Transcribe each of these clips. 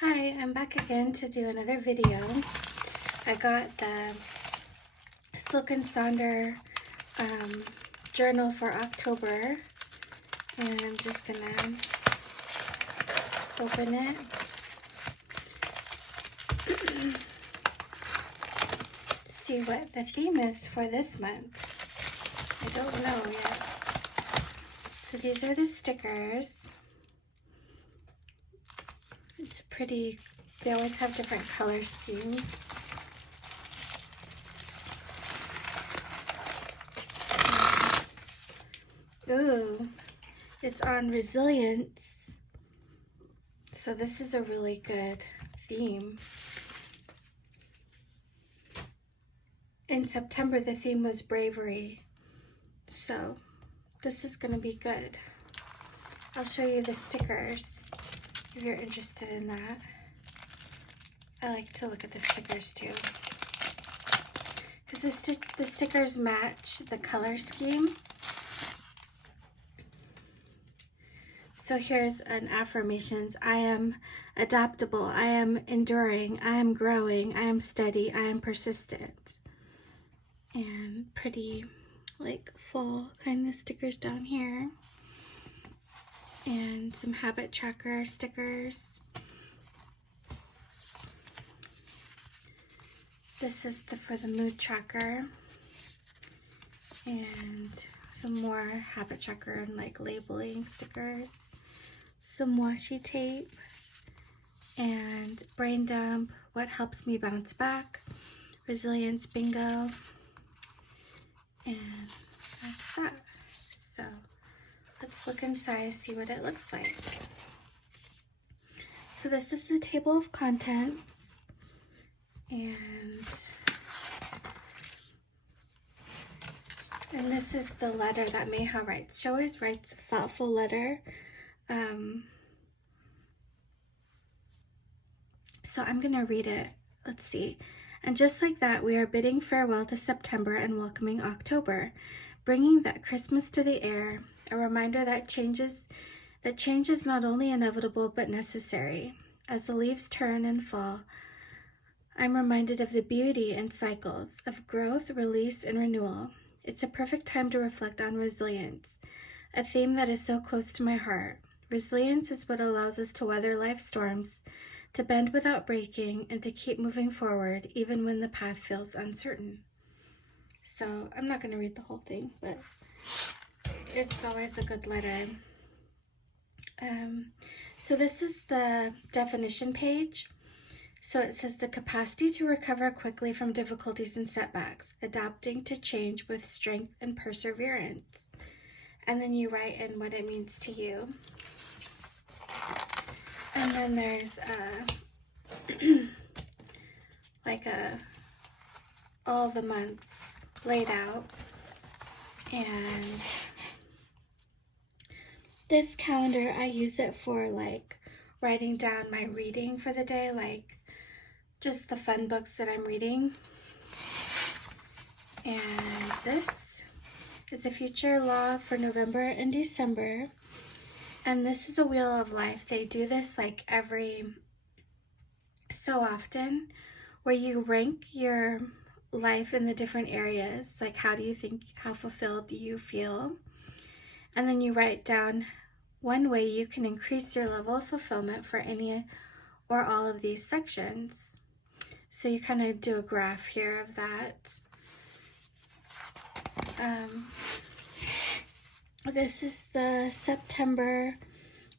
Hi, I'm back again to do another video. I got the Silk and Sonder journal for October, and I'm just gonna open it. See what the theme is for this month. I don't know yet. So these are the stickers. It's pretty, they always have different color schemes. Ooh, it's on resilience. So this is a really good theme. In September, the theme was bravery. So this is gonna be good. I'll show you the stickers if you're interested in that. I like to look at the stickers too, because the stickers match the color scheme. So here's an affirmations. I am adaptable. I am enduring. I am growing. I am steady. I am persistent. And pretty like full kind of stickers down here. And some habit tracker stickers. This is for the mood tracker. And some more habit tracker and like labeling stickers. Some washi tape. And brain dump, what helps me bounce back. Resilience bingo. And that's that. So let's look inside, see what it looks like. So this is the table of contents, and this is the letter that Meha writes. She always writes a thoughtful letter. So I'm gonna read it. Let's see. And just like that, we are bidding farewell to September and welcoming October, bringing that Christmas to the air, a reminder that change is not only inevitable but necessary. As the leaves turn and fall, I'm reminded of the beauty in cycles of growth, release, and renewal. It's a perfect time to reflect on resilience, a theme that is so close to my heart. Resilience is what allows us to weather life's storms, to bend without breaking, and to keep moving forward even when the path feels uncertain. So I'm not going to read the whole thing, but it's always a good letter. So this is the definition page. So it says the capacity to recover quickly from difficulties and setbacks, adapting to change with strength and perseverance. And then you write in what it means to you. And then there's all the months laid out. And this calendar, I use it for like writing down my reading for the day, like just the fun books that I'm reading. And this is a future log for November and December. And this is a wheel of life. They do this like every so often, where you rank your life in the different areas, like how fulfilled you feel. And then you write down one way you can increase your level of fulfillment for any or all of these sections. So you kind of do a graph here of that. This is the September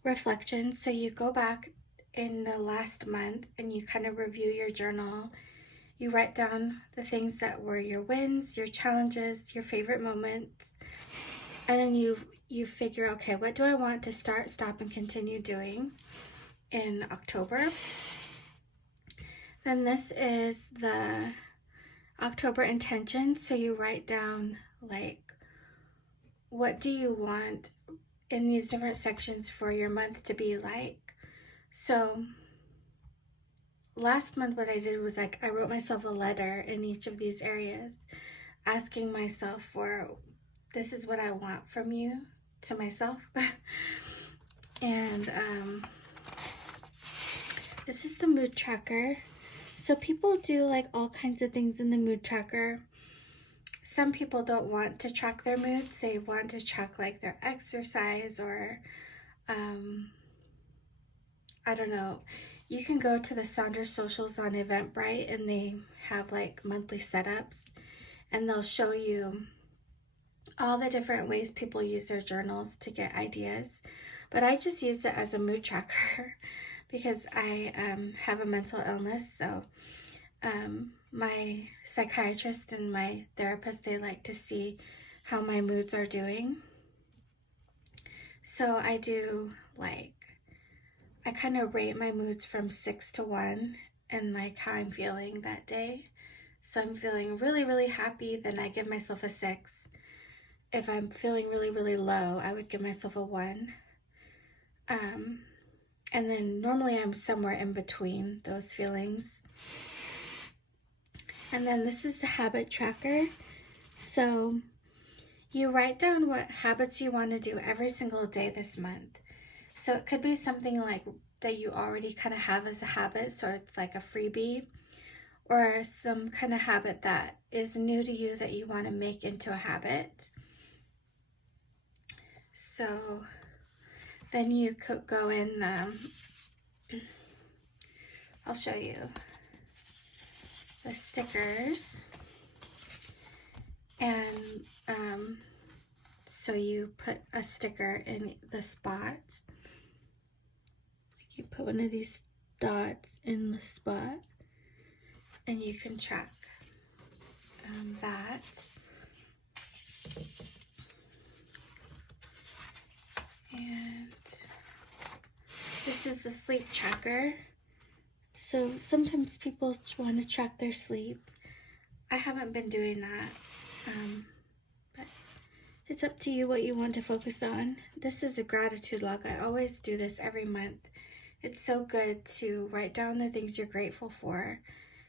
reflection. So you go back in the last month and you kind of review your journal. You write down the things that were your wins, your challenges, your favorite moments. And then you figure, okay, what do I want to start, stop, and continue doing in October? Then this is the October intention. So you write down like, what do you want in these different sections for your month to be like? So last month what I did was like, I wrote myself a letter in each of these areas, asking myself for, this is what I want from you, to myself. And This is the mood tracker. So people do like all kinds of things in the mood tracker. Some people don't want to track their moods. They want to track like their exercise or I don't know. You can go to the Sonder socials on Eventbrite and they have like monthly setups and they'll show you all the different ways people use their journals to get ideas. But I just used it as a mood tracker because I have a mental illness. So my psychiatrist and my therapist, they like to see how my moods are doing. So I do like, I kind of rate my moods from 6 to 1 and like how I'm feeling that day. So I'm feeling really, really happy, then I give myself a 6. If I'm feeling really, really low, I would give myself a 1. And then normally I'm somewhere in between those feelings. And then this is the habit tracker. So you write down what habits you want to do every single day this month. So it could be something like that you already kind of have as a habit, so it's like a freebie, or some kind of habit that is new to you that you want to make into a habit. So then you could go in, I'll show you the stickers, and so you put a sticker in the spots. You put one of these dots in the spot and you can track that. And this is the sleep tracker. So sometimes people want to track their sleep. I haven't been doing that, but it's up to you what you want to focus on. This is a gratitude log. I always do this every month. It's so good to write down the things you're grateful for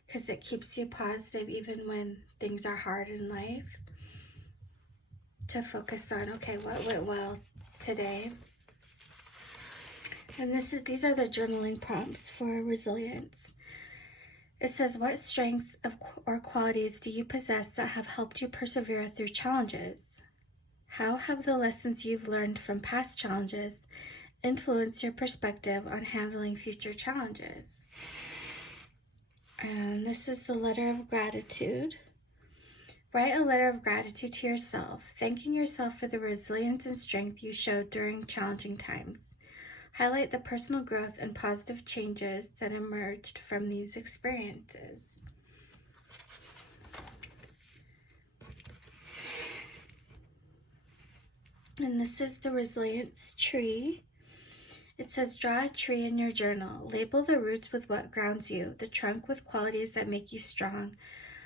because it keeps you positive even when things are hard in life. To focus on, okay, what went well today? And these are the journaling prompts for resilience. It says, what strengths or qualities do you possess that have helped you persevere through challenges? How have the lessons you've learned from past challenges influenced your perspective on handling future challenges? And this is the letter of gratitude. Write a letter of gratitude to yourself, thanking yourself for the resilience and strength you showed during challenging times. Highlight the personal growth and positive changes that emerged from these experiences. And this is the resilience tree. It says, draw a tree in your journal. Label the roots with what grounds you, the trunk with qualities that make you strong,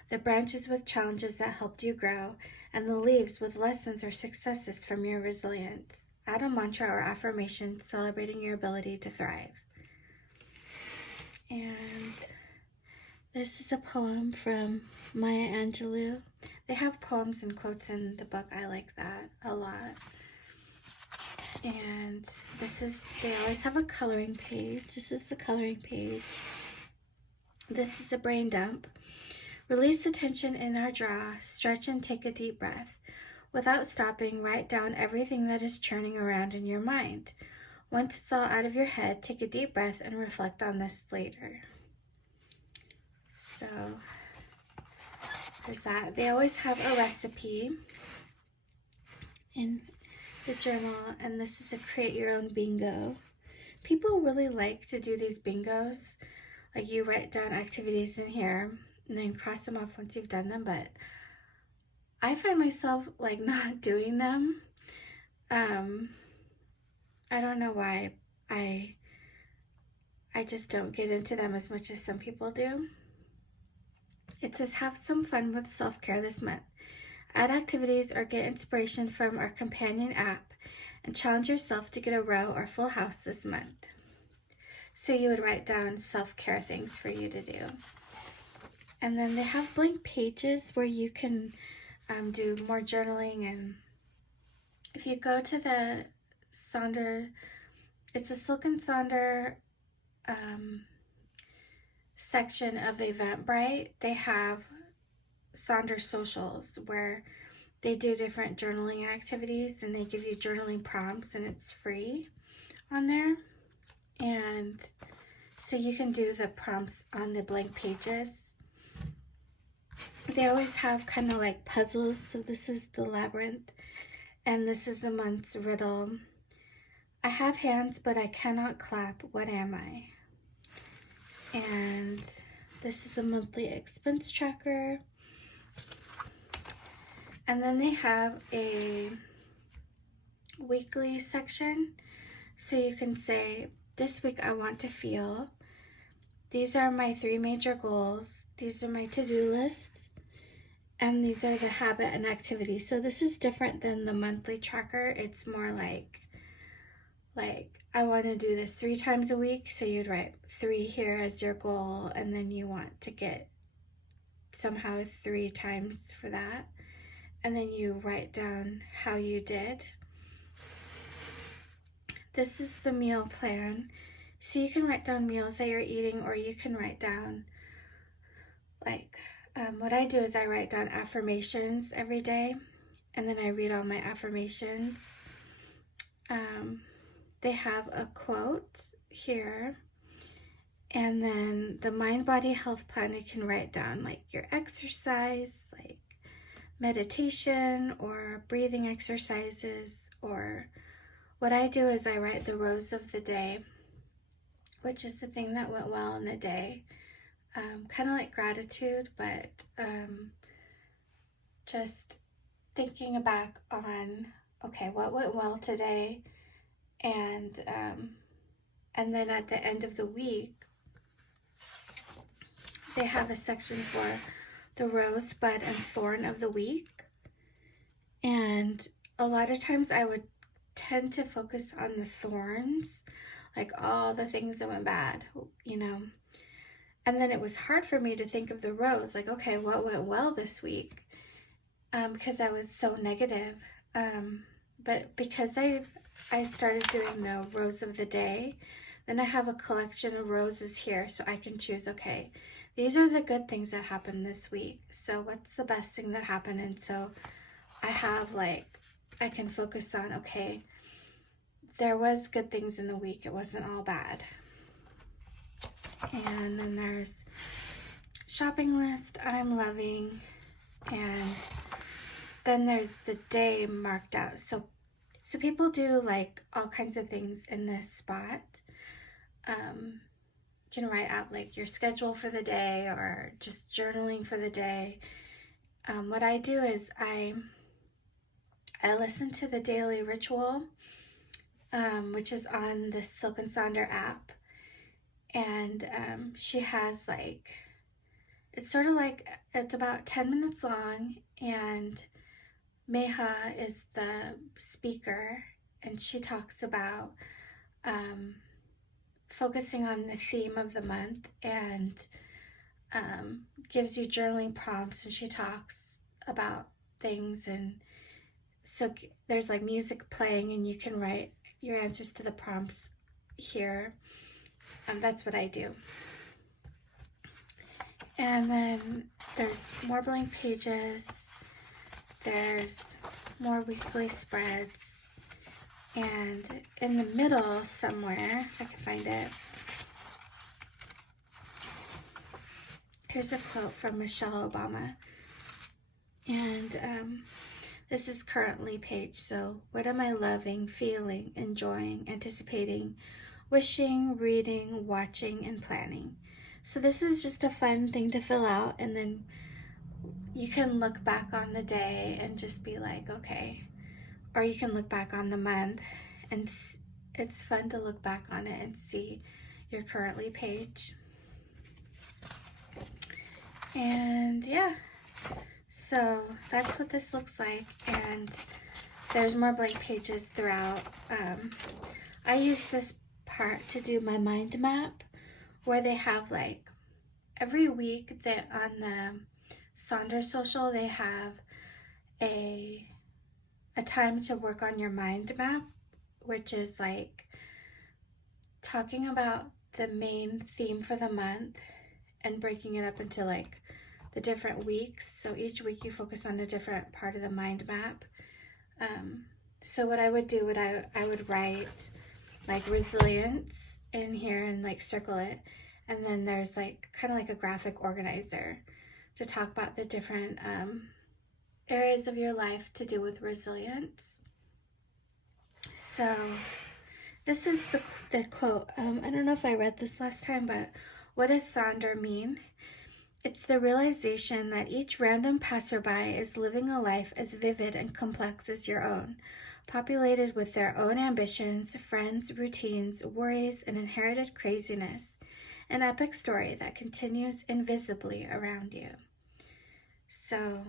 the branches with challenges that helped you grow, and the leaves with lessons or successes from your resilience. Add a mantra or affirmation celebrating your ability to thrive. And this is a poem from Maya Angelou. They have poems and quotes in the book. I like that a lot. And they always have a coloring page. This is the coloring page. This is a brain dump. Release the tension in our jaw, stretch and take a deep breath. Without stopping, write down everything that is churning around in your mind. Once it's all out of your head, take a deep breath and reflect on this later. So there's that. They always have a recipe in the journal, and this is a create your own bingo. People really like to do these bingos. Like you write down activities in here and then cross them off once you've done them, but I find myself like not doing them. I don't know why. I just don't get into them as much as some people do. It says, have some fun with self-care this month. Add activities or get inspiration from our companion app and challenge yourself to get a row or full house this month. So you would write down self-care things for you to do. And then they have blank pages where you can do more journaling. And if you go to the Sonder, it's a Silk and Sonder section of Eventbrite, they have Sonder socials where they do different journaling activities and they give you journaling prompts, and it's free on there. And so you can do the prompts on the blank pages. They always have kind of like puzzles. So this is the labyrinth, and this is the month's riddle. I have hands, but I cannot clap. What am I? And this is a monthly expense tracker. And then they have a weekly section. So you can say, this week I want to feel. These are my 3 major goals. These are my to-do lists. And these are the habit and activity. So this is different than the monthly tracker. It's more like I want to do this 3 times a week. So you'd write 3 here as your goal, and then you want to get somehow 3 times for that. And then you write down how you did. This is the meal plan. So you can write down meals that you're eating, or you can write down what I do is I write down affirmations every day, and then I read all my affirmations. They have a quote here, and then the mind body health plan, you can write down like your exercise, like meditation or breathing exercises. Or what I do is I write the rose of the day, which is the thing that went well in the day. Kind of like gratitude, but just thinking back on, okay, what went well today, and then at the end of the week, they have a section for the rosebud and thorn of the week. And a lot of times I would tend to focus on the thorns, like all the things that went bad, you know. And then it was hard for me to think of the rose, like, okay, what went well this week? Because I was so negative. But because I started doing the rose of the day, then I have a collection of roses here, so I can choose, okay, these are the good things that happened this week. So what's the best thing that happened? And so I have I can focus on, okay, there was good things in the week. It wasn't all bad. And then there's shopping list I'm loving, and then there's the day marked out. So people do all kinds of things in this spot. You can write out your schedule for the day, or just journaling for the day. What I do is I listen to the daily ritual, which is on the Silk and Sonder app. And she has it's sort of it's about 10 minutes long, and Meha is the speaker, and she talks about focusing on the theme of the month, and gives you journaling prompts, and she talks about things. And so there's music playing, and you can write your answers to the prompts here. That's what I do. And then there's more blank pages. There's more weekly spreads. And in the middle somewhere, if I can find it, here's a quote from Michelle Obama. And this is currently page. So, what am I loving, feeling, enjoying, anticipating, wishing, reading, watching, and planning? So this is just a fun thing to fill out, and then you can look back on the day and just be like, okay, or you can look back on the month, and it's fun to look back on it and see your currently page. And yeah, so that's what this looks like, and there's more blank pages throughout. I use this part to do my mind map, where they have every week that on the Sonder social, they have a time to work on your mind map, which is talking about the main theme for the month, and breaking it up into like the different weeks. So each week you focus on a different part of the mind map. So what I would do, I would write like resilience in here and like circle it. And then there's like kind of like a graphic organizer to talk about the different areas of your life to do with resilience. So this is the quote. I don't know if I read this last time, but what does Sonder mean? It's the realization that each random passerby is living a life as vivid and complex as your own, populated with their own ambitions, friends, routines, worries, and inherited craziness, an epic story that continues invisibly around you. So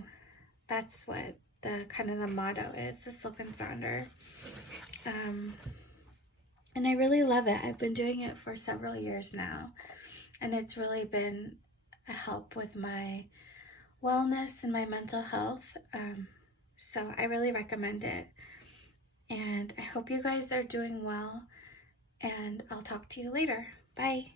that's what the kind of the motto is, the Silken Sonder. And I really love it. I've been doing it for several years now, and it's really been a help with my wellness and my mental health. So I really recommend it. And I hope you guys are doing well, and I'll talk to you later. Bye.